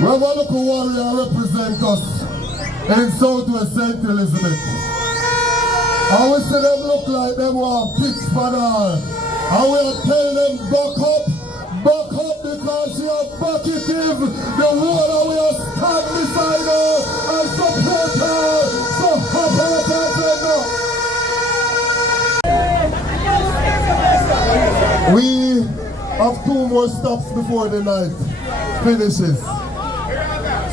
We have a local warrior represent us in Southwest St. Elizabeth. I will see them look like them want pitch for all. I will tell them back up because she are bucketive. The road we are stand beside her and support her. So hop on. We have 2 more stops before the night finishes.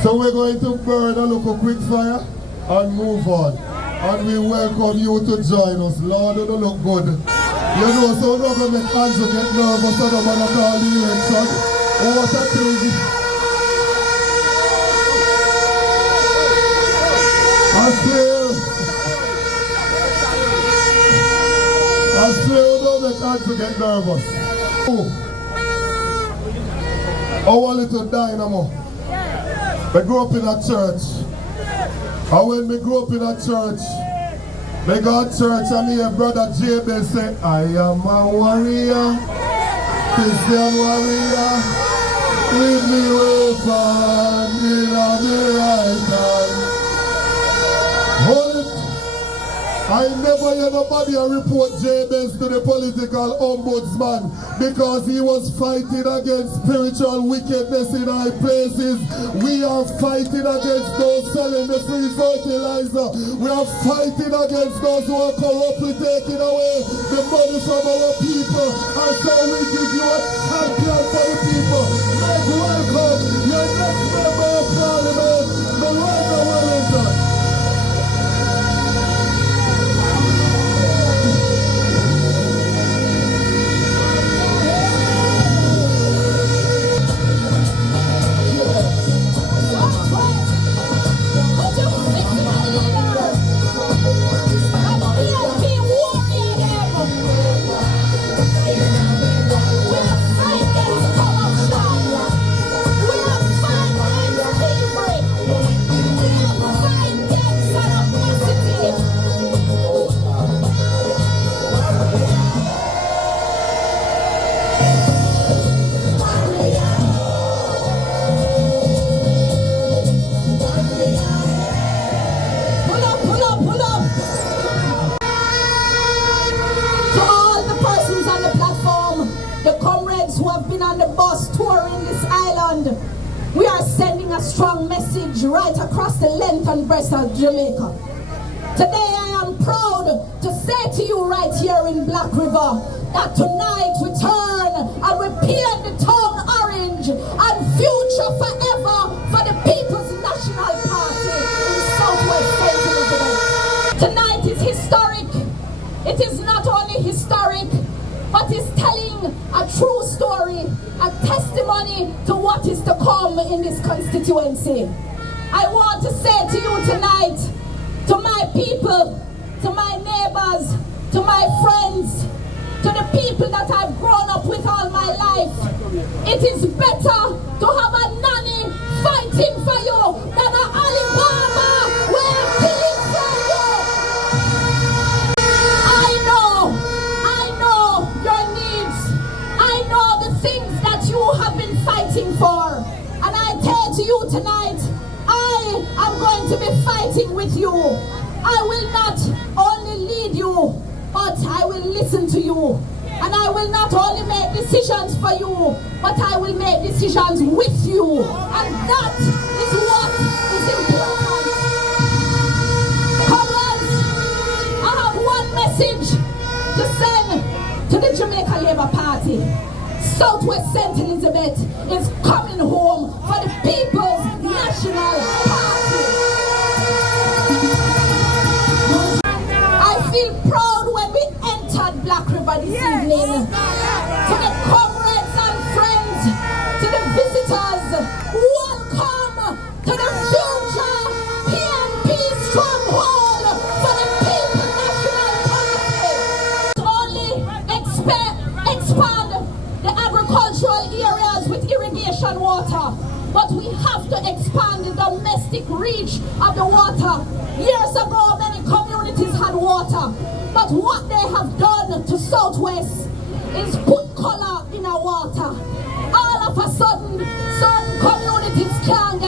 So we're going to burn a little quick fire and move on. And we welcome you to join us. Lord, it don't look good. You know, so we're not going to make Andrew get nervous and I'm going to call the election. Oh, what a crazy. I swear we don't make Andrew get nervous. Our little dynamo. I grew up in a church. And when we grew up in a church, we got church and me and brother Jabez say, I am a warrior, Christian warrior, lead me open in the right hand. Hold it. I never hear nobody report Jabez to the political ombudsman because he was fighting against spiritual wickedness in high places. We are fighting against those selling the free fertilizer. We are fighting against those who are corruptly taking away the money from our people. And so we give you a champion for the people. Make welcome your next member of parliament, Miranda Wellington. We are sending a strong message right across the length and breadth of Jamaica. Today I am proud to say to you right here in Black River that tonight we turn and we paint the town orange and future forever for the People's National Party in Southwest St. Elizabeth. Tonight is historic. It is not only historic, but it's telling a true story, a testimony to what is to come in this constituency. I want to say to you tonight, to my people, to my neighbors, to my friends, to the people that I've grown up with all my life, it is better to have a nanny fighting for you than an Alibaba will killing for you. I know your needs. I know the things that you have been fighting for. And I tell to you tonight, I am going to be fighting with you. I will not only lead you, but I will listen to you. And I will not only make decisions for you, but I will make decisions with you. And that is what is important. Comrades, I have one message to send to the Jamaica Labour Party. Southwest St. Elizabeth is coming home for the People's National Party. I feel proud when we entered Black River this evening. To the comrades and friends, to the visitors, welcome to the future PNP stronghold for the People's National Party. Only expand the agricultural areas with irrigation water, but we have to expand the domestic reach of the water. Years ago, many communities had water, but what they have done to Southwest is put color in our water. All of a sudden, certain communities can't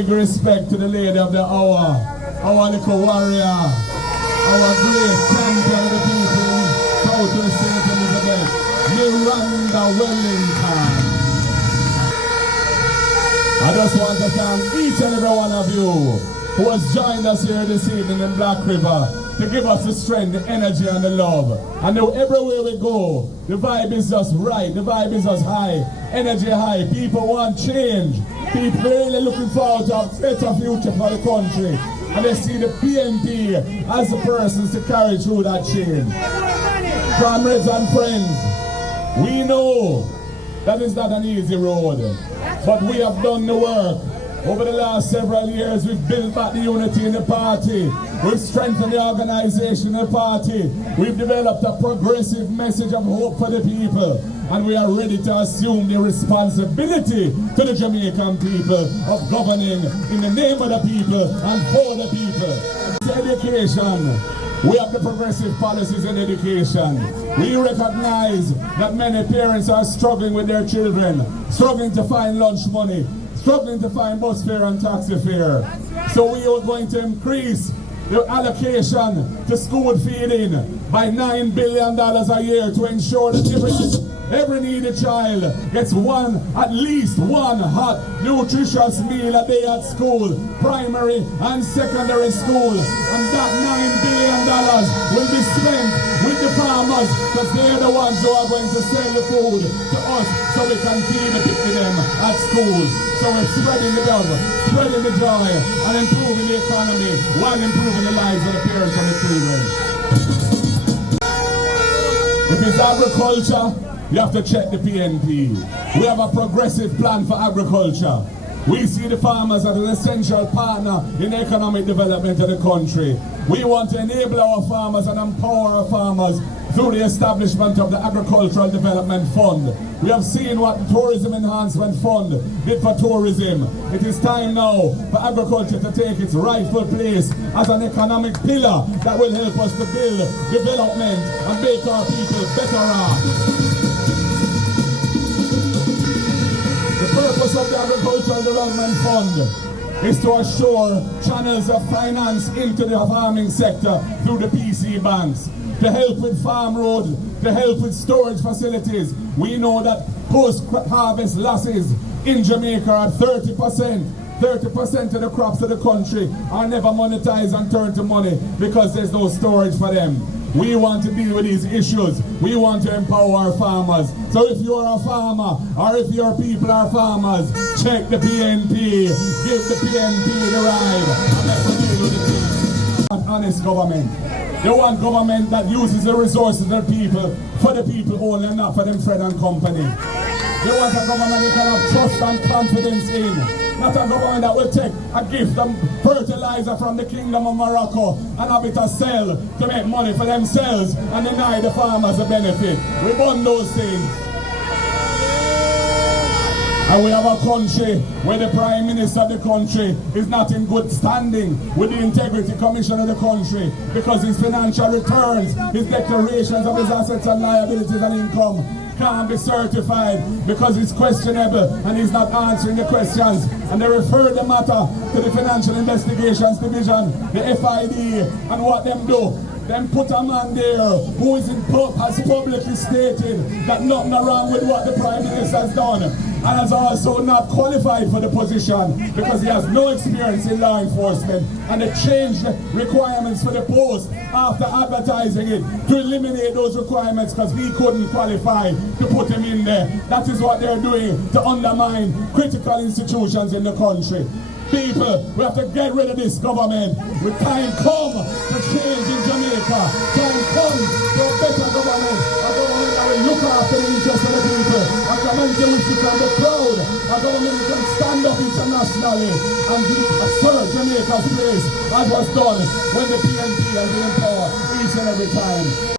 Big respect to the lady of the hour, our little warrior, our great champion of the people in South St. Elizabeth, Miranda Wellington. I just want to thank each and every one of you who has joined us here this evening in Black River to give us the strength, the energy and the love. I know everywhere we go, the vibe is just right, the vibe is just high, energy high. People want change. People really looking forward to a better future for the country. And they see the PNP as the persons to carry through that change. Comrades and friends, we know that is not an easy road, but we have done the work. Over the last several years, we've built back the unity in the party. We've strengthened the organization of the party. We've developed a progressive message of hope for the people. And we are ready to assume the responsibility to the Jamaican people of governing in the name of the people and for the people. Education. We have the progressive policies in education. We recognize that many parents are struggling with their children, struggling to find lunch money, struggling to find bus fare and taxi fare. So we are going to increase the allocation to school feeding by $9 billion a year to ensure that every needy child gets at least one hot, nutritious meal a day at school, primary and secondary school. And that $9 billion will be spent with the farmers, because they're the ones who are going to sell the food to us so we can feed them at school. So we're spreading the love, spreading the joy, and improving the economy while improving the lives of the parents and the children. If it's agriculture, you have to check the PNP. We have a progressive plan for agriculture. We see the farmers as an essential partner in the economic development of the country. We want to enable our farmers and empower our farmers through the establishment of the Agricultural Development Fund. We have seen what the Tourism Enhancement Fund did for tourism. It is time now for agriculture to take its rightful place as an economic pillar that will help us to build development and make our people better off. The purpose of the Agricultural Development Fund is to assure channels of finance into the farming sector through the PC banks, to help with farm road, to help with storage facilities. We know that post-harvest losses in Jamaica are 30%. 30% of the crops of the country are never monetized and turned to money because there's no storage for them. We want to deal with these issues. We want to empower our farmers. So if you're a farmer, or if your people are farmers, check the PNP, give the PNP the ride, and let's deal with the thing. An honest government. They want government that uses the resources of the people for the people only, and not for them friend and company. They want a government they can have trust and confidence in. Not a government that will take a gift of fertilizer from the Kingdom of Morocco and have it to sell to make money for themselves and deny the farmers a benefit. We want those things. And we have a country where the Prime Minister of the country is not in good standing with the Integrity Commission of the country because his financial returns, his declarations of his assets and liabilities and income can't be certified because it's questionable and he's not answering the questions. And they refer the matter to the Financial Investigations Division, the FID, and what them do. Them put a man there who has publicly stated that nothing wrong with what the Prime Minister has done, and has also not qualified for the position because he has no experience in law enforcement, and they changed the requirements for the post after advertising it to eliminate those requirements because he couldn't qualify to put him in there. That is what they're doing to undermine critical institutions in the country. People, we have to get rid of this government. The time come to change in Jamaica. Time come for a better government. A government that will look after the interests of the people. A government in which we can be proud. A government that can stand up internationally and assert Jamaica's place as was done when the PNP has been in power each and every time.